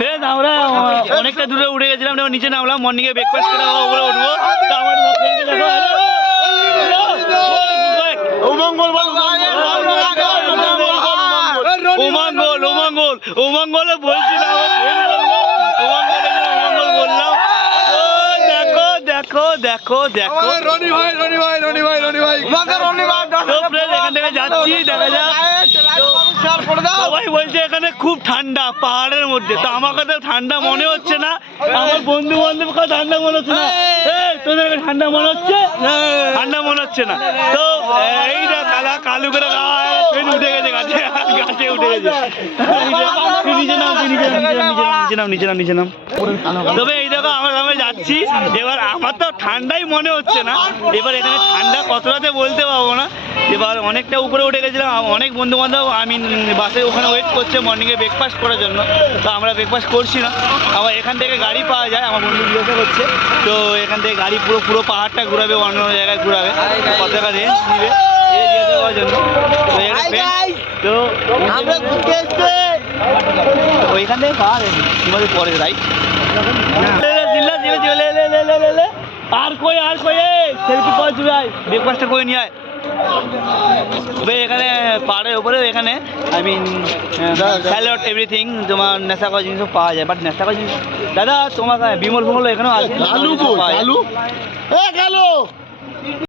ফের আমরা অনেকটা দূরে উঠে গেছিলাম নিচে নামলাম মর্নিংয়ে ব্রেকফাস্ট করে আবার উপরে উঠবো। তো আমার উমঙ্গল ওমাঙ্গল ওমাঙ্গলে বলছিলাম বললাম। দেখো দেখো দেখো দেখো। রনি ভাই রনি ভাই রনি ভাই রনি ভাই। friend, এখান থেকে যাচ্ছি দেখা যাক। সবাই বলছে এখানে খুব ঠান্ডা, পাহাড়ের মধ্যে। তো আমার কাছে ঠান্ডা মনে হচ্ছে না। আমার বন্ধু বান্ধব ঠান্ডা মনে হচ্ছে না। তোদের ঠান্ডা মনে হচ্ছে? ঠান্ডা মনে হচ্ছে না। তো এইটা কালা, কালু করে উঠে গেছে, গাছে গাছে উঠে গেছে। নিচে নাম নিচে নাম নিচে নাম তবে এই দেখো আমরা আমরা যাচ্ছি। এবার আমার তো ঠান্ডাই মনে হচ্ছে না। এবার এখানে ঠান্ডা কতটাতে বলতে পারব না। এবার অনেকটা উপরে উঠে গেছিলাম। অনেক বন্ধু বান্ধব আমি বাসে ওখানে ওয়েট করছে মর্নিংয়ে ব্রেকফাস্ট করার জন্য। তো আমরা ব্রেকফাস্ট করছি না। আবার এখান থেকে গাড়ি পাওয়া যায়। আমার বন্ধু জিজ্ঞাসা করছে তো এখান থেকে গাড়ি পুরো পুরো পাহাড়টা ঘুরাবে অন্য অন্য জায়গায় ঘুরাবে? কত টাকা রেঞ্জ নিবে? জিজ্ঞাসা করার জন্য। তো এখানে friend, থেকে পরে রাইট আর কই আর কই? সেলফি পাওয়া যাবে আয়। ব্রেকফাস্টটা করে নিয়ে আয়। তবে এখানে পাহাড়ের উপরে এখানে আই মিন স্যালাড এভরিথিং তোমার নেশা করা জিনিসও পাওয়া যায় বাট নেশা করা জিনিস দাদা তোমার বিমল ফিমল এখানেও আছে। আলু আলু এ গেল!